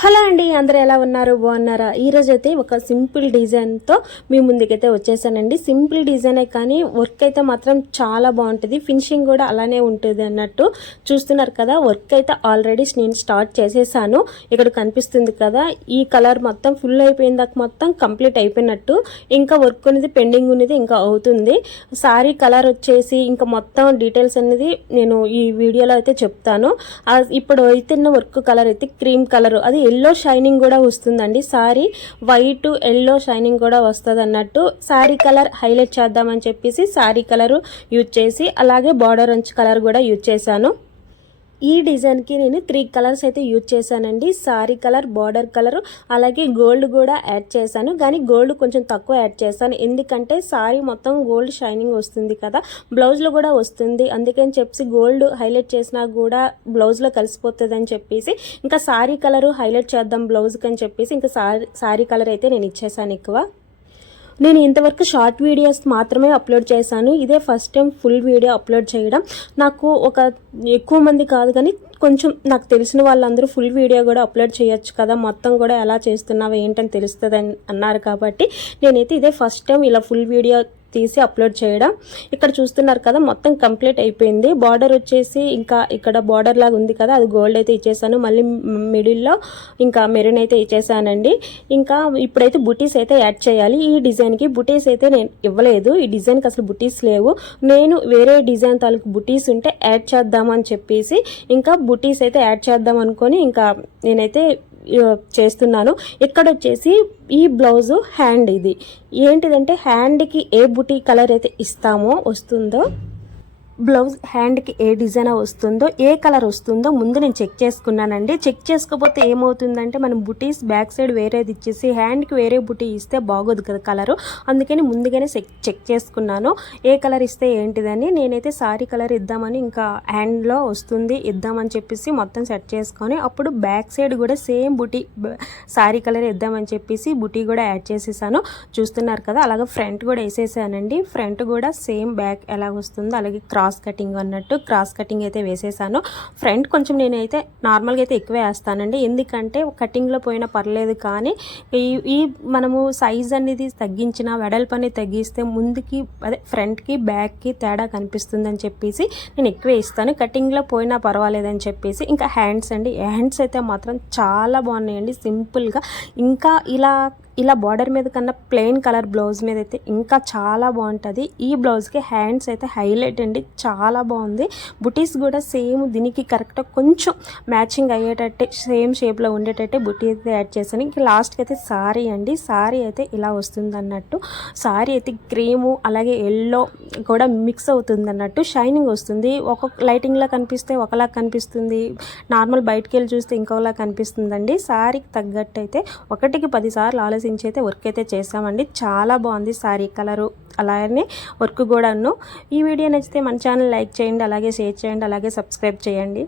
Hello అండి అందరూ ఎలా ఉన్నారు? బాగున్నారా? ఈరోజు అయితే ఒక సింపుల్ డిజైన్తో మీ ముందుకైతే వచ్చేసానండి. సింపుల్ డిజైనే కానీ వర్క్ అయితే మాత్రం చాలా బాగుంటుంది. ఫినిషింగ్ కూడా అలానే ఉంటుంది అన్నట్టు చూస్తున్నారు కదా వర్క్ అయితే ఆల్రెడీ నేను స్టార్ట్ చేసేసాను. ఇక్కడ కనిపిస్తుంది కదా ఈ కలర్ మొత్తం ఫుల్ అయిపోయిన దాకా మొత్తం కంప్లీట్ అయిపోయినట్టు. ఇంకా వర్క్ అనేది పెండింగ్ ఉన్నది ఇంకా అవుతుంది. సారీ కలర్ వచ్చేసి ఇంకా మొత్తం డీటెయిల్స్ అనేది నేను ఈ వీడియోలో అయితే చెప్తాను. ఇప్పుడు అయితే వర్క్ కలర్ అయితే క్రీమ్ కలర్. అది ఎల్లో షైనింగ్ కూడా వస్తుందండి. సారీ వైట్ ఎల్లో షైనింగ్ కూడా వస్తుంది అన్నట్టు శారీ కలర్ హైలైట్ చేద్దామని చెప్పేసి శారీ కలర్ యూజ్ చేసి అలాగే బార్డర్ అంచు కలర్ కూడా యూజ్ చేశాను. ఈ డిజైన్కి నేను త్రీ కలర్స్ అయితే యూజ్ చేశానండి. సారీ కలర్ బార్డర్ కలర్ అలాగే గోల్డ్ కూడా యాడ్ చేశాను. కానీ గోల్డ్ కొంచెం తక్కువ యాడ్ చేశాను. ఎందుకంటే సారీ మొత్తం గోల్డ్ షైనింగ్ వస్తుంది కదా బ్లౌజ్లో కూడా వస్తుంది. అందుకని చెప్పి గోల్డ్ హైలైట్ చేసినా కూడా బ్లౌజ్లో కలిసిపోతుందని చెప్పేసి ఇంకా సారీ కలర్ హైలైట్ చేద్దాం బ్లౌజ్కి అని చెప్పేసి ఇంకా సారీ సారీ కలర్ అయితే నేను ఇచ్చేసాను ఎక్కువ. నేను ఇంతవరకు షార్ట్ వీడియోస్ మాత్రమే అప్లోడ్ చేశాను. ఇదే first time full video upload చేయడం. నాకు ఒక ఎక్కువ మంది కాదు కానీ కొంచెం నాకు తెలిసిన వాళ్ళందరూ ఫుల్ వీడియో కూడా అప్లోడ్ చేయొచ్చు కదా. మొత్తం కూడా ఎలా చేస్తున్నావు ఏంటని తెలుస్తుంది అని అన్నారు కాబట్టి నేనైతే ఇదే ఫస్ట్ టైం ఇలా ఫుల్ వీడియో తీసి అప్లోడ్ చేయడం. ఇక్కడ చూస్తున్నారు కదా మొత్తం కంప్లీట్ అయిపోయింది. బార్డర్ వచ్చేసి ఇంకా ఇక్కడ బార్డర్ లాగా ఉంది కదా అది గోల్డ్ అయితే ఇచ్చేసాను. మళ్ళీ మిడిల్లో ఇంకా మెరూన్ అయితే ఇచ్చేసానండి. ఇంకా ఇప్పుడైతే బుటీస్ అయితే యాడ్ చేయాలి. ఈ డిజైన్కి బుటీస్ అయితే నేను ఇవ్వలేదు. ఈ డిజైన్కి అసలు బుటీస్ లేవు. నేను వేరే డిజైన్ తాలూకు బుటీస్ ఉంటే యాడ్ చేద్దామని చెప్పేసి ఇంకా బుటీస్ అయితే యాడ్ చేద్దాం అనుకొని ఇంకా నేనైతే చేస్తున్నాను. ఇక్కడ వచ్చేసి ఈ బ్లౌజు హ్యాండ్ ఇది. ఏంటిదంటే హ్యాండ్కి ఏ బుటీ కలర్ అయితే ఇస్తామో వస్తుందో బ్లౌజ్ హ్యాండ్కి ఏ డిజైన్ వస్తుందో ఏ కలర్ వస్తుందో ముందు నేను చెక్ చేసుకున్నానండి. చెక్ చేసుకోకపోతే ఏమవుతుందంటే మనం బుటీస్ బ్యాక్ సైడ్ వేరేది ఇచ్చేసి హ్యాండ్కి వేరే బుటీ ఇస్తే బాగోదు కదా కలరు. అందుకని ముందుగానే చెక్ చెక్ చేసుకున్నాను. ఏ కలర్ ఇస్తే ఏంటిదని. నేనైతే సారీ కలర్ ఇద్దామని ఇంకా హ్యాండ్లో వస్తుంది ఇద్దామని చెప్పేసి మొత్తం సెట్ చేసుకొని అప్పుడు బ్యాక్ సైడ్ కూడా సేమ్ బుటీ సారీ కలర్ ఇద్దామని చెప్పేసి బుటీ కూడా యాడ్ చేసేసాను. చూస్తున్నారు కదా అలాగే ఫ్రంట్ కూడా వేసేసానండి. ఫ్రంట్ కూడా సేమ్ బ్యాక్ ఎలా వస్తుందో అలాగే క్రాస్ క్రాస్ కటింగ్ అన్నట్టు క్రాస్ కటింగ్ అయితే వేసేసాను. ఫ్రంట్ కొంచెం నేనైతే నార్మల్గా అయితే ఎక్కువ వేస్తానండి. ఎందుకంటే కటింగ్లో పోయినా పర్లేదు కానీ ఈ ఈ మనము సైజ్ అనేది తగ్గించిన వెడల్పు అనేది తగ్గిస్తే ముందుకి అదే ఫ్రంట్కి బ్యాక్కి తేడా కనిపిస్తుందని చెప్పేసి నేను ఎక్కువ ఇస్తాను. కటింగ్లో పోయినా పర్వాలేదని చెప్పేసి ఇంకా హ్యాండ్స్ అండి. హ్యాండ్స్ అయితే మాత్రం చాలా బాగున్నాయండి. సింపుల్గా ఇంకా ఇలా ఇలా బార్డర్ మీద కన్నా ప్లెయిన్ కలర్ బ్లౌజ్ మీద అయితే ఇంకా చాలా బాగుంటుంది. ఈ బ్లౌజ్కి హ్యాండ్స్ అయితే హైలైట్ అండి. చాలా బాగుంది. బుటీస్ కూడా సేమ్ దీనికి కరెక్ట్గా కొంచెం మ్యాచింగ్ అయ్యేటట్టే సేమ్ షేప్లో ఉండేటట్టే బుటీ అయితే యాడ్ చేశాను. ఇంకా లాస్ట్కి అయితే సారీ అండి. సారీ అయితే ఇలా వస్తుంది అన్నట్టు సారీ అయితే క్రీము అలాగే ఎల్లో కూడా మిక్స్ అవుతుంది అన్నట్టు షైనింగ్ వస్తుంది ఒక్కొక్క లైటింగ్లా కనిపిస్తే ఒకలా కనిపిస్తుంది. నార్మల్ బయటికి వెళ్ళి చూస్తే ఇంకోలా కనిపిస్తుందండి. సారీకి తగ్గట్టు అయితే ఒకటికి పది సార్లు అయితే వర్క్ అయితే చేసామండి చాలా బాగుంది సారీ కలరు అలానే వర్క్ కూడాను. ఈ వీడియో నచ్చితే మన ఛానల్ లైక్ చేయండి అలాగే షేర్ చేయండి అలాగే సబ్స్క్రైబ్ చేయండి.